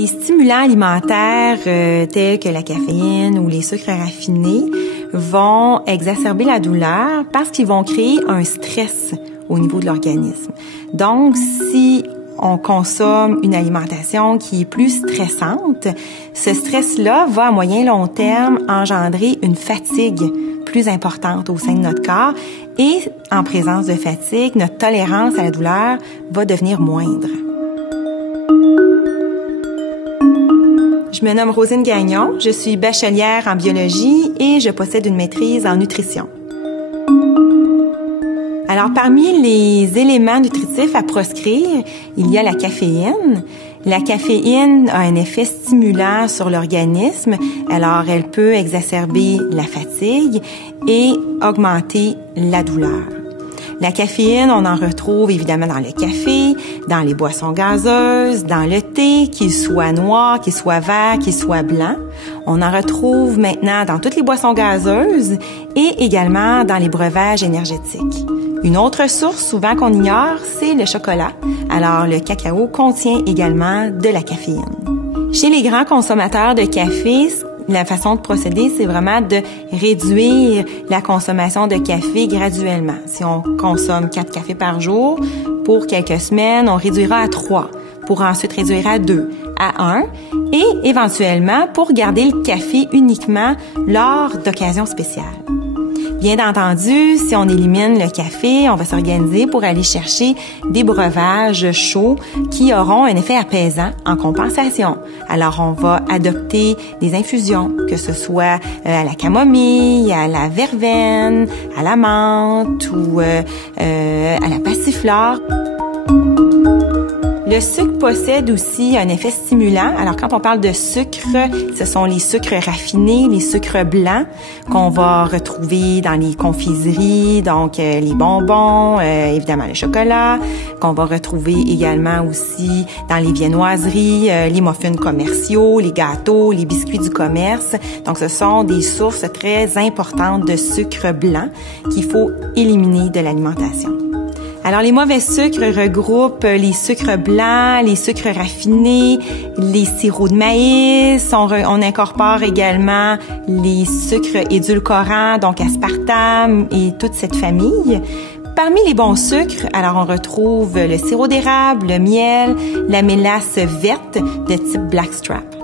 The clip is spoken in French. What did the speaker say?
Les stimulants alimentaires tels que la caféine ou les sucres raffinés vont exacerber la douleur parce qu'ils vont créer un stress au niveau de l'organisme. Donc, si on consomme une alimentation qui est plus stressante, ce stress-là va à moyen long terme engendrer une fatigue plus importante au sein de notre corps et en présence de fatigue, notre tolérance à la douleur va devenir moindre. Je me nomme Rosine Gagnon, je suis bachelière en biologie et je possède une maîtrise en nutrition. Alors, parmi les éléments nutritifs à proscrire, il y a la caféine. La caféine a un effet stimulant sur l'organisme, alors elle peut exacerber la fatigue et augmenter la douleur. La caféine, on en retrouve évidemment dans le café, dans les boissons gazeuses, dans le thé, qu'il soit noir, qu'il soit vert, qu'il soit blanc. On en retrouve maintenant dans toutes les boissons gazeuses et également dans les breuvages énergétiques. Une autre source souvent qu'on ignore, c'est le chocolat. Alors, le cacao contient également de la caféine. Chez les grands consommateurs de café, la façon de procéder, c'est vraiment de réduire la consommation de café graduellement. Si on consomme 4 cafés par jour, pour quelques semaines, on réduira à 3, pour ensuite réduire à 2, à 1, et éventuellement pour garder le café uniquement lors d'occasions spéciales. Bien entendu, si on élimine le café, on va s'organiser pour aller chercher des breuvages chauds qui auront un effet apaisant en compensation. Alors, on va adopter des infusions, que ce soit à la camomille, à la verveine, à la menthe ou à la passiflore. Le sucre possède aussi un effet stimulant. Alors, quand on parle de sucre, ce sont les sucres raffinés, les sucres blancs qu'on va retrouver dans les confiseries, donc les bonbons, évidemment le chocolat, qu'on va retrouver également aussi dans les viennoiseries, les muffins commerciaux, les gâteaux, les biscuits du commerce. Donc, ce sont des sources très importantes de sucre blanc qu'il faut éliminer de l'alimentation. Alors, les mauvais sucres regroupent les sucres blancs, les sucres raffinés, les sirops de maïs. On incorpore également les sucres édulcorants, donc aspartame et toute cette famille. Parmi les bons sucres, alors on retrouve le sirop d'érable, le miel, la mélasse verte de type blackstrap.